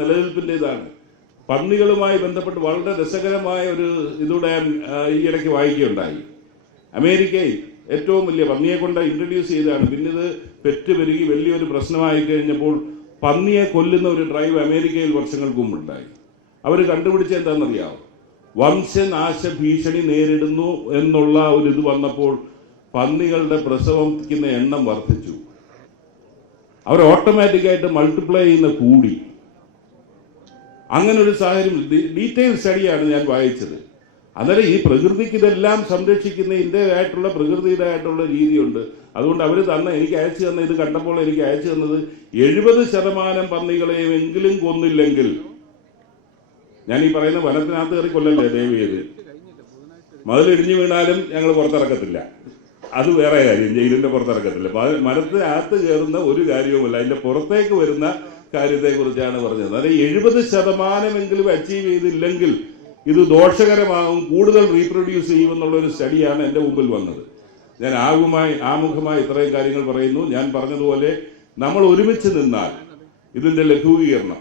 നിലനിൽപ്പിൻ്റെതാണ്. പന്നികളുമായി ബന്ധപ്പെട്ട് വളരെ രസകരമായ ഒരു ഇതൂടെ ഈ ഇടയ്ക്ക് വായിക്കുകയുണ്ടായി. അമേരിക്കയിൽ ഏറ്റവും വലിയ പന്നിയെ കൊണ്ട് ഇൻട്രൊഡ്യൂസ് ചെയ്തതാണ്. പിന്നെ ഇത് പെറ്റുപെരുകി വലിയൊരു പ്രശ്നമായി കഴിഞ്ഞപ്പോൾ പന്നിയെ കൊല്ലുന്ന ഒരു ഡ്രൈവ് അമേരിക്കയിൽ വർഷങ്ങൾക്ക് മുമ്പുണ്ടായി. അവർ കണ്ടുപിടിച്ച എന്താണെന്നറിയാമോ? വംശനാശ ഭീഷണി നേരിടുന്നു എന്നുള്ള ഒരു ഇത് വന്നപ്പോൾ പന്നികളുടെ പ്രസവിക്കുന്ന എണ്ണം വർദ്ധിച്ചു. അവർ ഓട്ടോമാറ്റിക്കായിട്ട് മൾട്ടിപ്ലൈ ചെയ്യുന്ന കൂടി. അങ്ങനെ ഒരു സാഹചര്യം ഡീറ്റെയിൽ സ്റ്റഡിയാണ് ഞാൻ വായിച്ചത്. അന്നേരം ഈ പ്രകൃതിക്ക് ഇതെല്ലാം സംരക്ഷിക്കുന്നതിൻ്റെതായിട്ടുള്ള പ്രകൃതിയുടേതായിട്ടുള്ള രീതിയുണ്ട്. അതുകൊണ്ട് അവർ എനിക്ക് അയച്ചു തന്ന ഇത് കണ്ടപ്പോൾ എനിക്ക് അയച്ചു തന്നത് 70% പന്നികളെയും എങ്കിലും കൊന്നില്ലെങ്കിൽ, ഞാൻ ഈ പറയുന്ന വനത്തിനകത്ത് കയറി കൊല്ലല്ലേ ദയവ് ചെയ്ത്, മതിലിടിഞ്ഞു വീണാലും ഞങ്ങൾ പുറത്തിറക്കത്തില്ല. അത് വേറെ കാര്യം, ജയിലിന്റെ പുറത്തിറക്കത്തില്ല. മരത്തിനകത്ത് കയറുന്ന ഒരു കാര്യവുമല്ല, അതിന്റെ പുറത്തേക്ക് വരുന്ന കാര്യത്തെക്കുറിച്ചാണ് പറഞ്ഞത്. അതായത് 70% അച്ചീവ് ചെയ്തില്ലെങ്കിൽ ഇത് ദോഷകരമാകും, കൂടുതൽ റീപ്രൊഡ്യൂസ് ചെയ്യുമെന്നുള്ളൊരു സ്റ്റഡിയാണ് എൻ്റെ മുമ്പിൽ വന്നത്. ഞാൻ ആമുഖമായി ഇത്രയും കാര്യങ്ങൾ പറയുന്നു. ഞാൻ പറഞ്ഞതുപോലെ നമ്മൾ ഒരുമിച്ച് നിന്നാൽ ഇതിൻ്റെ ലഘൂകീകരണം